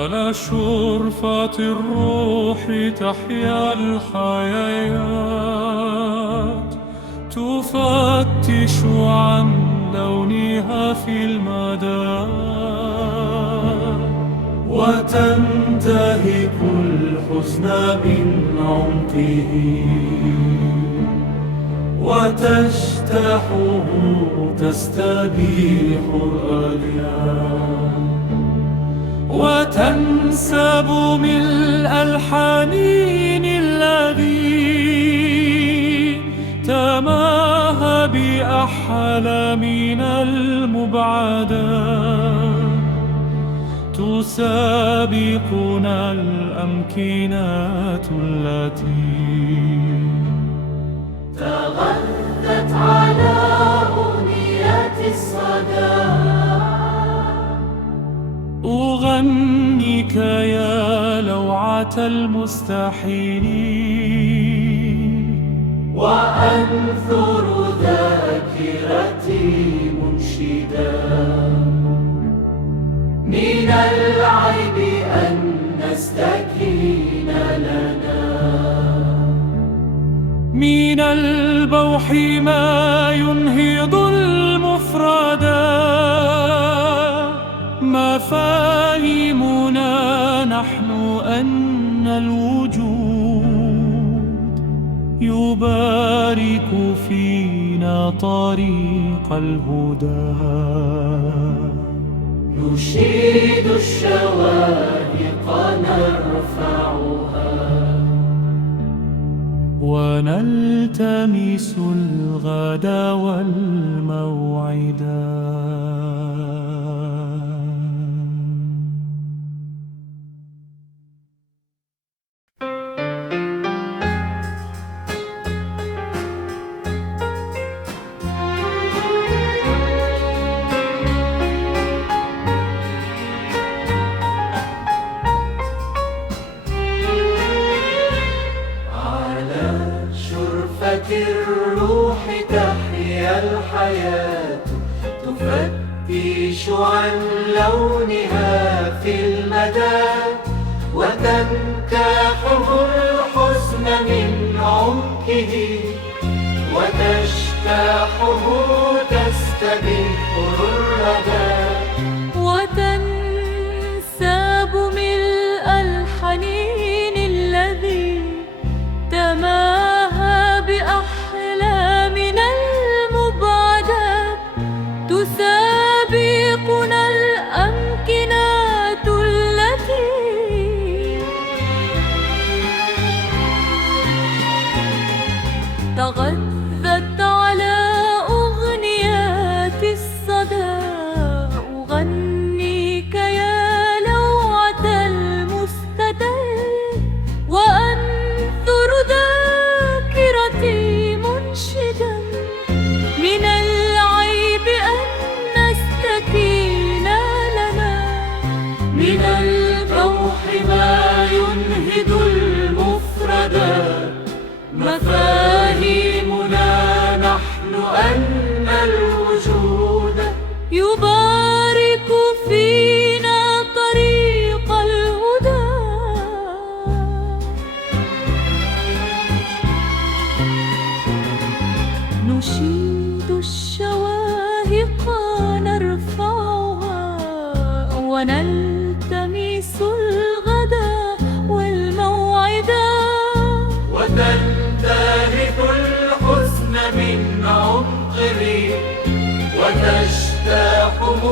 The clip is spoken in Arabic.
على شرفة الروح تحيا الحياة، تفتش عن لونها في المدى، وتنتهك الحزن من عمقه، وتجتاحه تستبيح الأليان، وتنسب ملء الحنين الذي تماهى بأحلامنا المبعدة، تسابقنا الأمكنة التي تغذت على أغنية الصدى. أغنيك يا لوعة المستحيلين، وأنثر ذاكرتي منشدا من العيب أن نستكين لنا، من البوح ما ينهض المفردا، مفاهيمنا نحن أن الوجود يبارك فينا طريق الهدى، نشيد الشواهق نرفعها، ونلتمس الغدا والموعدا. الروح تحيا الحياة، تفتش عن لونها في المدى، وتنكاحه الحزن من عمقه، وتجتاحه تستبيح الردى، وتنساب ملء الحنين الذي تماهى بأحلامنا المبعدة، تسابقنا الأمكنة التي تغذت على أغنيات الصدى. أغنيك يا لوعة المستدى، وأنثر ذاكرتي منشدا من العيب أن نستكين لنا، من البوح ما ينهض المفردا، مفاهيمنا نحن أن الوجود يبارك فينا طريق الهدى، نشيد الشواهق نرفعها، ونلتمس الغدا والموعدا، وتنتهك الحزن من عمقه، وتجتاحه